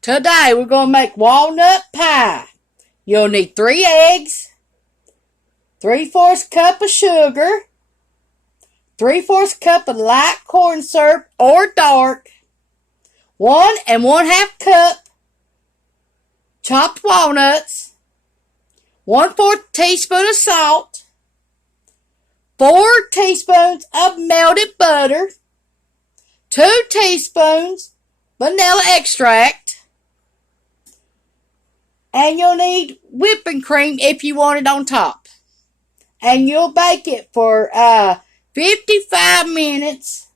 Today we're going to make walnut pie. You'll need 3 eggs, 3/4 cup of sugar, 3/4 cup of light corn syrup or dark, 1 1/2 cup chopped walnuts, 1/4 teaspoon of salt, 4 teaspoons of melted butter, 2 teaspoons vanilla extract, and you'll need whipping cream if you want it on top. And you'll bake it for 55 minutes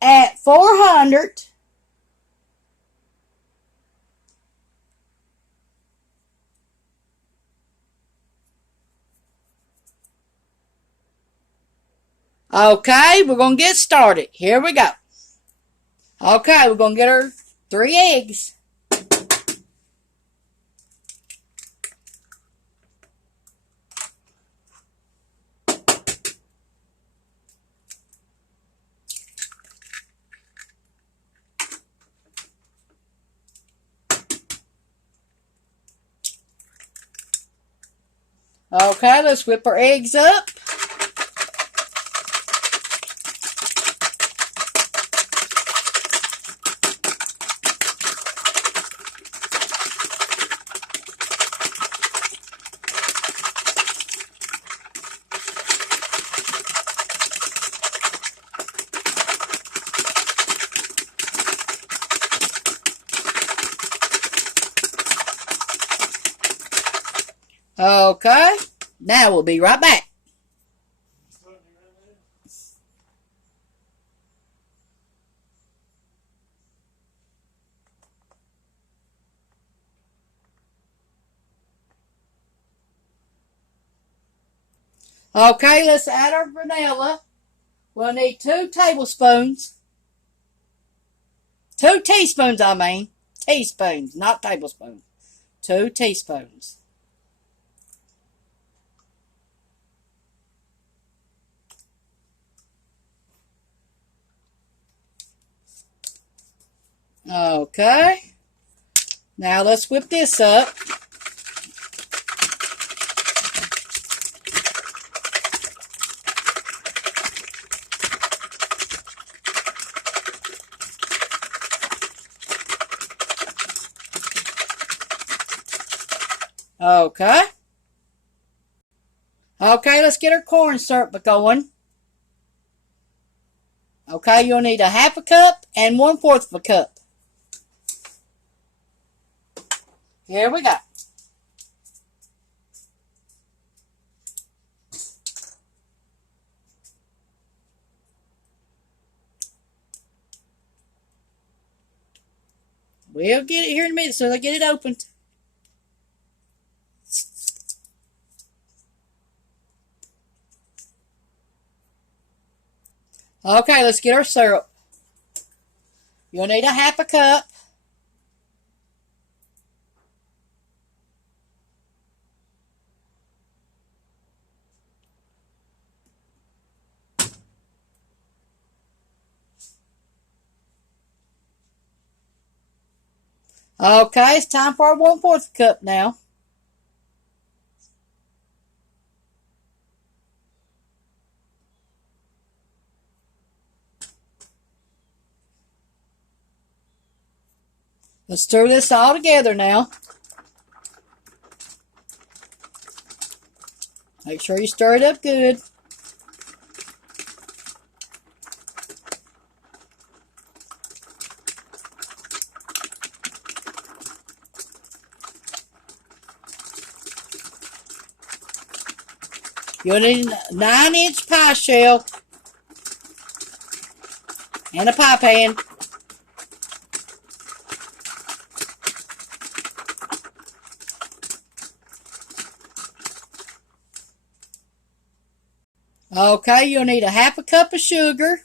at 400. Okay, we're going to get started. Here we go. Okay, we're going to get our 3 eggs. Okay, let's whip our eggs up. Okay, now we'll be right back. Okay, let's add our vanilla. We'll need 2 tablespoons. 2 teaspoons, I mean. Teaspoons, not tablespoons. 2 teaspoons. Okay, now let's whip this up. Okay. Okay, let's get our corn syrup going. Okay, you'll need 1/2 cup and 1/4 cup. Here we go. We'll get it here in a minute as soon as I get it opened. Okay, let's get our syrup. You'll need 1/2 cup. Okay, it's time for our 1/4 cup now. Let's stir this all together now. Make sure you stir it up good. You'll need a 9-inch pie shell and a pie pan. Okay, you'll need 1/2 cup of sugar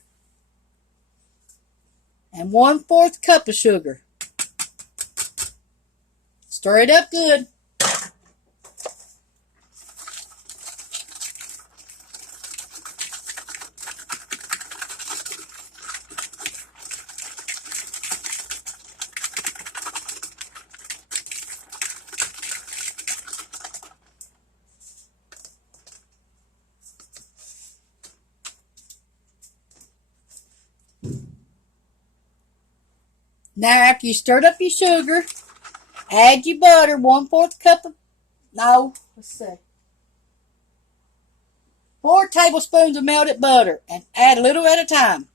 and 1/4 cup of sugar. Stir it up good. Now, after you stirred up your sugar, add your butter, 1/4 cup of, no, let's see, 4 tablespoons of melted butter, and add a little at a time.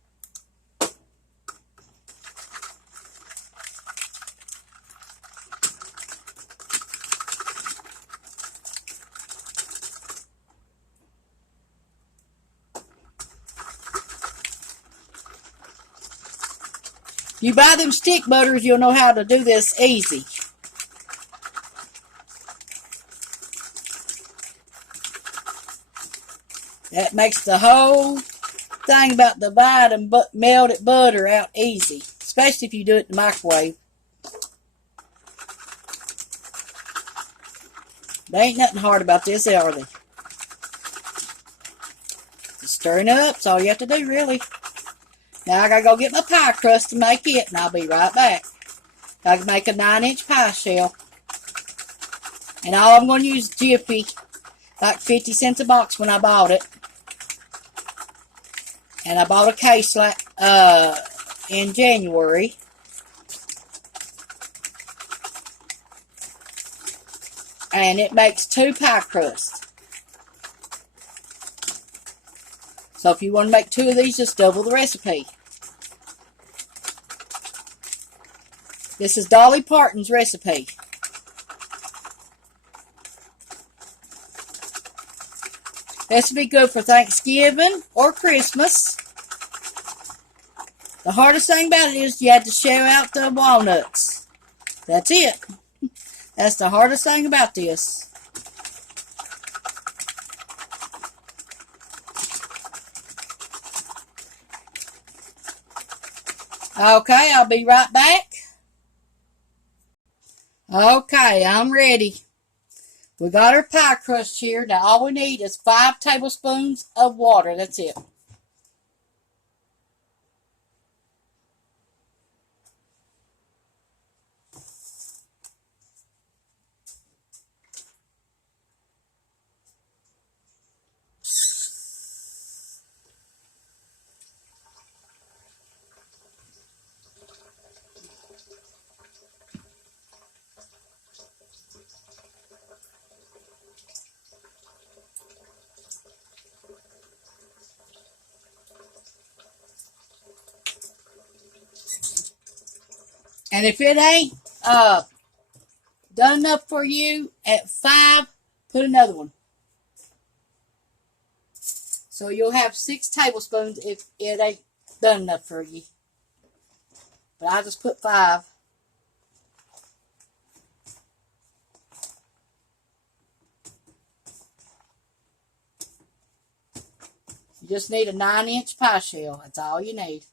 If you buy them stick butters, you'll know how to do this easy. That makes the whole thing about dividing melted butter out easy, especially if you do it in the microwave. There ain't nothing hard about this, are they? Just stirring up, that's all you have to do, really. Now I gotta go get my pie crust to make it, and I'll be right back. I can make a 9-inch pie shell. And all I'm going to use is Jiffy, like 50 cents a box when I bought it. And I bought a case in January. And it makes 2 pie crusts. So if you want to make 2 of these, just double the recipe. This is Dolly Parton's recipe. This would be good for Thanksgiving or Christmas. The hardest thing about it is you have to shell out the walnuts. That's it. That's the hardest thing about this. Okay, I'll be right back. Okay, I'm ready. We got our pie crust here. Now all we need is 5 tablespoons of water. That's it. And if it ain't done enough for you at 5, put another one. So you'll have 6 tablespoons if it ain't done enough for you. But I just put 5. You just need a 9-inch pie shell. That's all you need.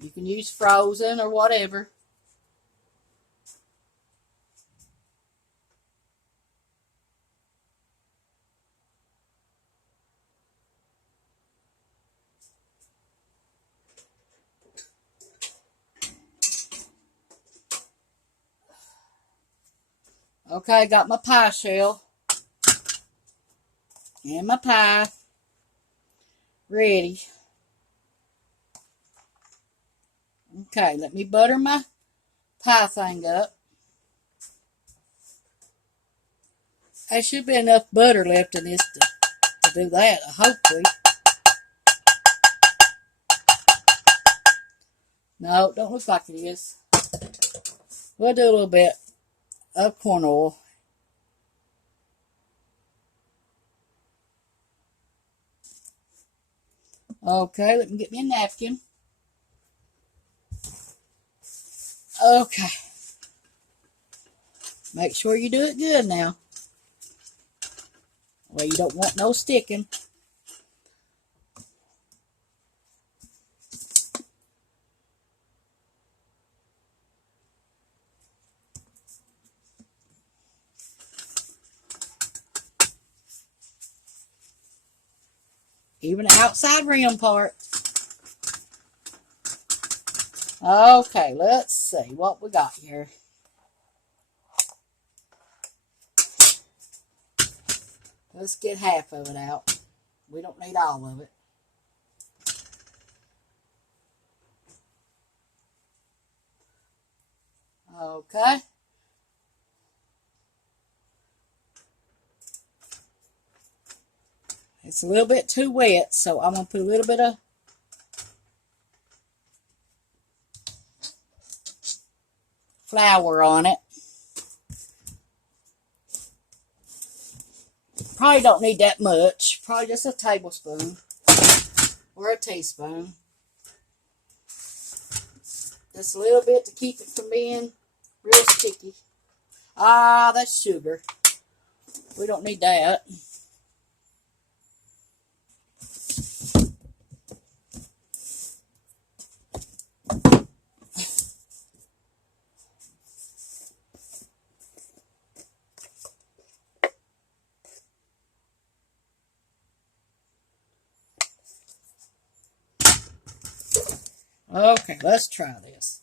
You can use frozen or whatever. Okay, got my pie shell and my pie ready. Okay, let me butter my pie thing up. There should be enough butter left in this to do that, hopefully. No, don't look like it is. We'll do a little bit of corn oil. Okay, let me get me a napkin. Okay. Make sure you do it good now. Well, you don't want no sticking. Even the outside rim part. Okay, let's see what we got here. Let's get half of it out. We don't need all of it. Okay. It's a little bit too wet, so I'm going to put a little bit of flour on it. Probably don't need that much. Probably just a tablespoon or a teaspoon. Just a little bit to keep it from being real sticky. Ah, that's sugar. We don't need that. Okay, let's try this.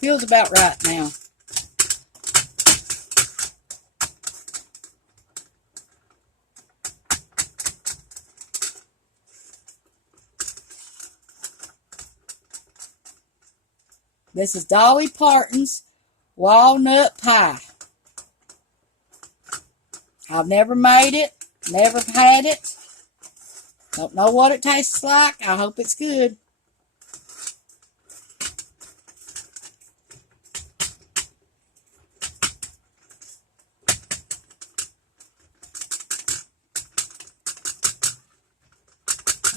Feels about right now. This is Dolly Parton's walnut pie. I've never made it, never had it. Don't know what it tastes like. I hope it's good.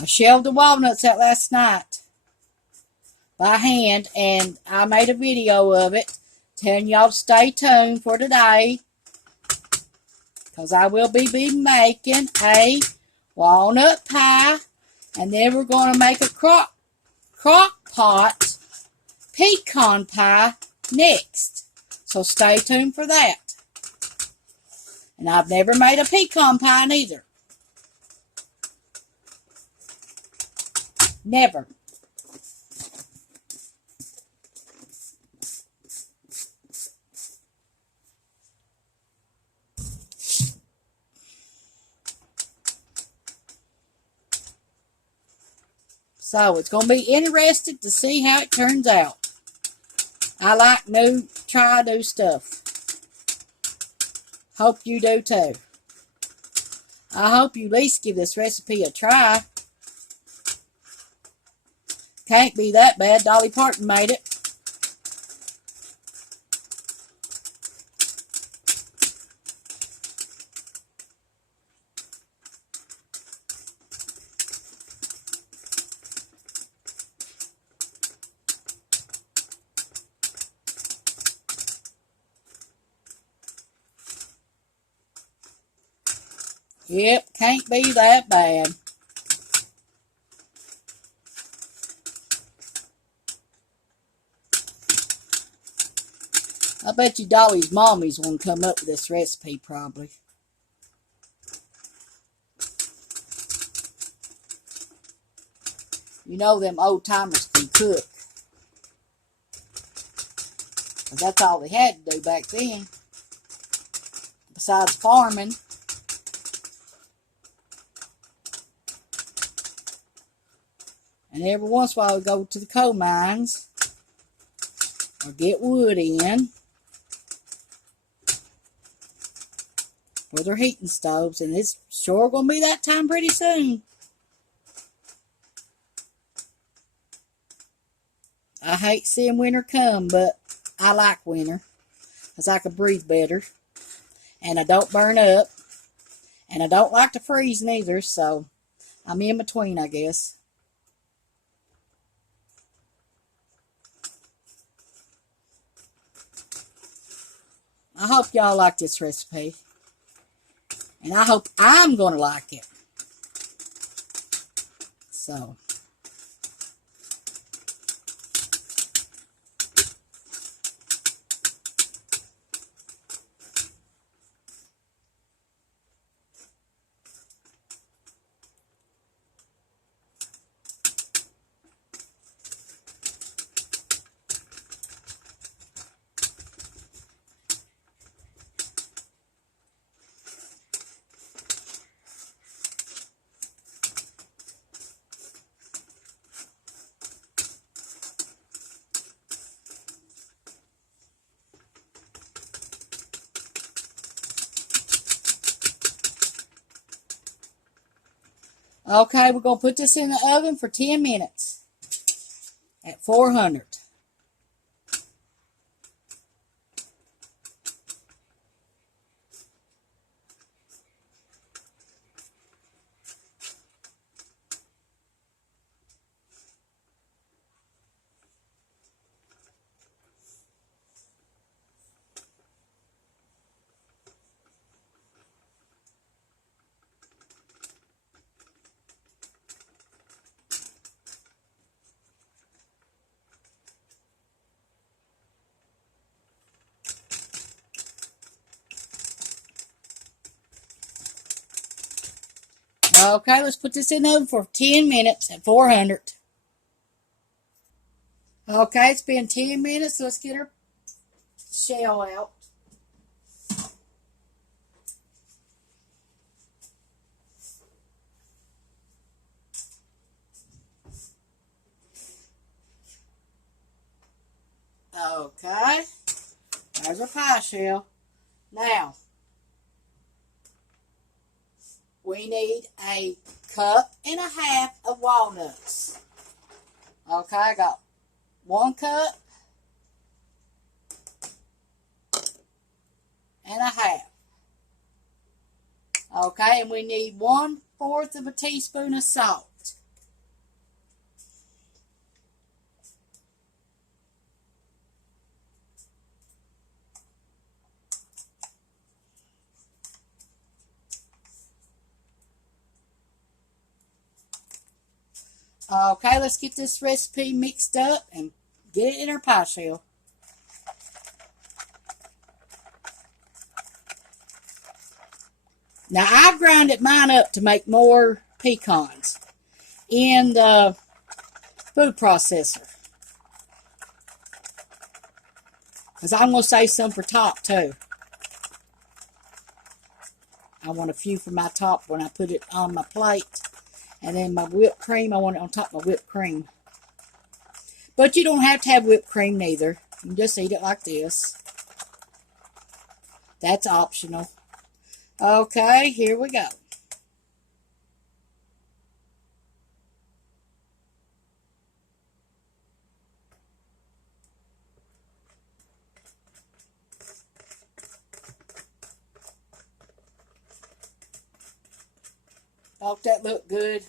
I shelled the walnuts out last night by hand, and I made a video of it telling y'all to stay tuned for today, because I will be making a walnut pie, and then we're going to make a crock pot pecan pie next. So stay tuned for that. And I've never made a pecan pie neither. Never. So it's going to be interesting to see how it turns out. I like try new stuff. Hope you do too. I hope you at least give this recipe a try. Can't be that bad. Dolly Parton made it. Yep, can't be that bad. I bet you Dolly's mommy's going to come up with this recipe probably. You know them old timers can cook. 'Cause that's all they had to do back then. Besides farming. And every once in a while we go to the coal mines or get wood in for their heating stoves. And it's sure going to be that time pretty soon. I hate seeing winter come, but I like winter because I can breathe better. And I don't burn up. And I don't like to freeze neither, so I'm in between, I guess. I hope y'all like this recipe. And I hope I'm going to like it. So. Okay, we're going to put this in the oven for 10 minutes at 400. Okay, let's put this in the oven for 10 minutes at 400. Okay, it's been 10 minutes. So let's get our shell out. Okay, there's our pie shell. Now, we need a cup and a half of walnuts. Okay, I got 1 cup and a half. Okay, and we need 1/4 of a teaspoon of salt. Okay, let's get this recipe mixed up and get it in our pie shell. Now, I grinded mine up to make more pecans in the food processor, because I'm going to save some for top, too. I want a few for my top when I put it on my plate. And then my whipped cream, I want it on top of my whipped cream. But you don't have to have whipped cream neither. You can just eat it like this. That's optional. Okay, here we go. Thought that looked good.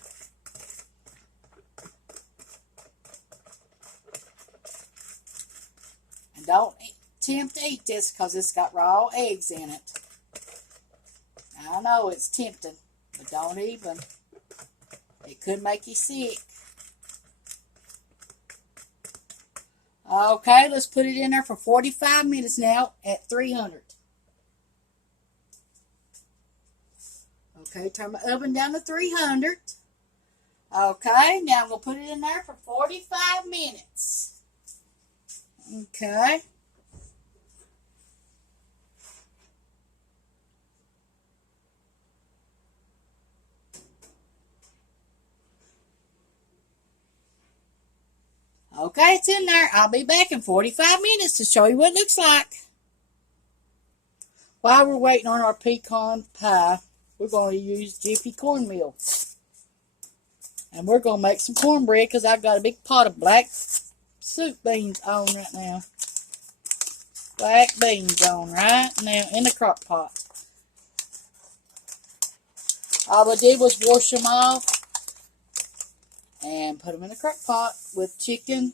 And don't attempt to eat this because it's got raw eggs in it. I know it's tempting, but don't even. It could make you sick. Okay, let's put it in there for 45 minutes now at 300. Okay, turn my oven down to 300. Okay, now I'm going to put it in there for 45 minutes. Okay. Okay, it's in there. I'll be back in 45 minutes to show you what it looks like. While we're waiting on our pecan pie, we're going to use Jiffy cornmeal. And we're going to make some cornbread because I've got a big pot of black soup beans on right now. Black beans on right now in the crock pot. All I did was wash them off and put them in the crock pot with chicken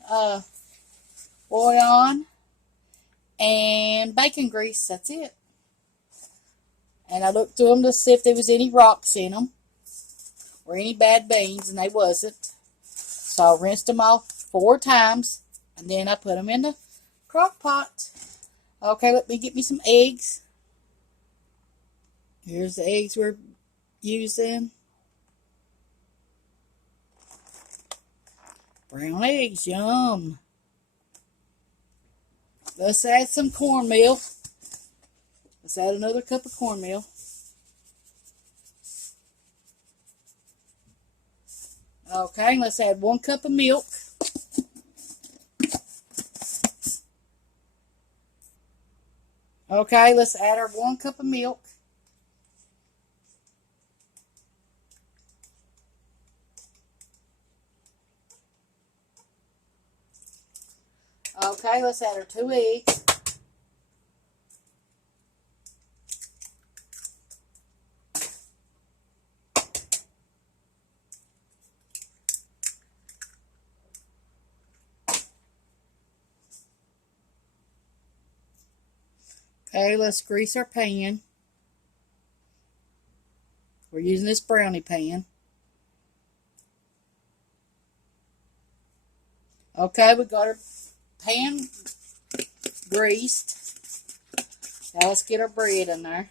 oil on and bacon grease. That's it. And I looked through them to see if there was any rocks in them or any bad beans, and they wasn't. So I rinsed them off 4 times, and then I put them in the crock pot. Okay, let me get me some eggs. Here's the eggs we're using. Brown eggs, yum. Let's add some cornmeal. Let's add another cup of cornmeal. Okay, let's add 1 cup of milk. Okay, let's add our 1 cup of milk. Okay, let's add our 2 eggs. Okay, let's grease our pan. We're using this brownie pan. Okay, we got our pan greased. Now let's get our bread in there.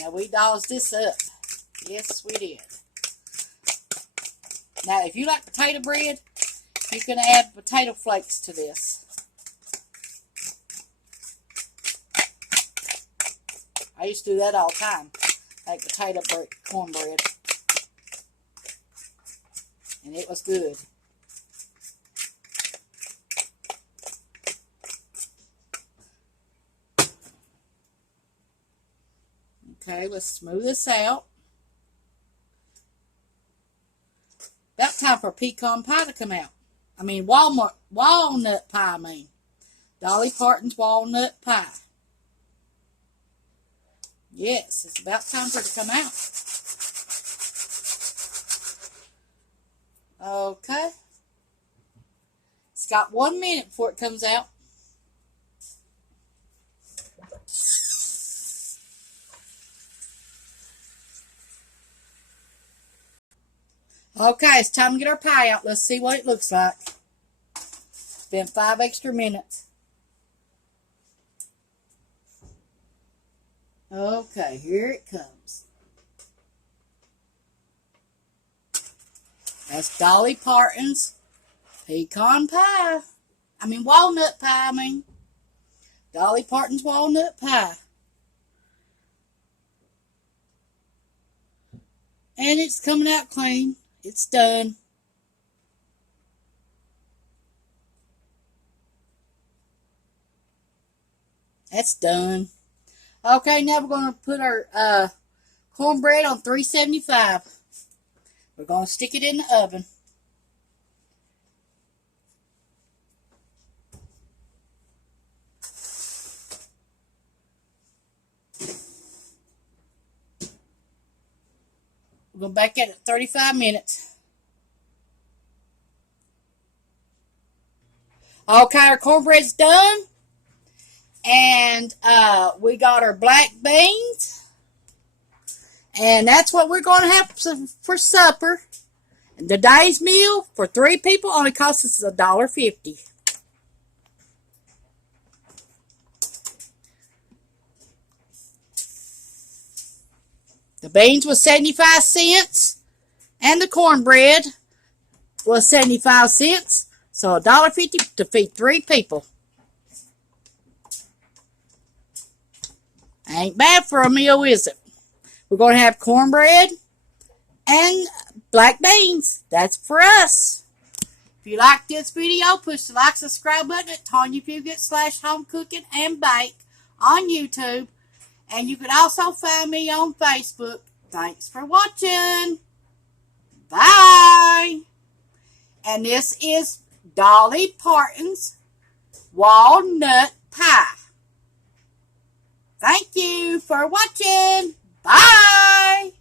Now we doused this up. Yes, we did. Now, if you like potato bread, you can add potato flakes to this. I used to do that all the time, like potato bread, cornbread. And it was good. Okay, let's smooth this out. About time for pecan pie to come out. I mean, walnut pie, Dolly Parton's walnut pie. Yes, it's about time for it to come out. Okay. It's got 1 minute before it comes out. Okay, it's time to get our pie out. Let's see what it looks like. It's been 5 extra minutes. Okay, here it comes. That's Dolly Parton's pecan pie. Walnut pie, Dolly Parton's walnut pie. And it's coming out clean. It's done. That's done. Okay, now we're going to put our cornbread on 375. We're going to stick it in the oven. We're going back at it 35 minutes. Okay, our cornbread's done. And we got our black beans. And that's what we're going to have for supper. And today's meal for 3 people only costs us $1.50. The beans was 75 cents. And the cornbread was 75 cents. So $1.50 to feed 3 people. Ain't bad for a meal, is it? We're going to have cornbread and black beans. That's for us. If you like this video, push the like, subscribe button at Tawynia Fugate / Home Cooking and Bake on YouTube. And you can also find me on Facebook. Thanks for watching. Bye. And this is Dolly Parton's walnut pie. Thank you for watching. Bye.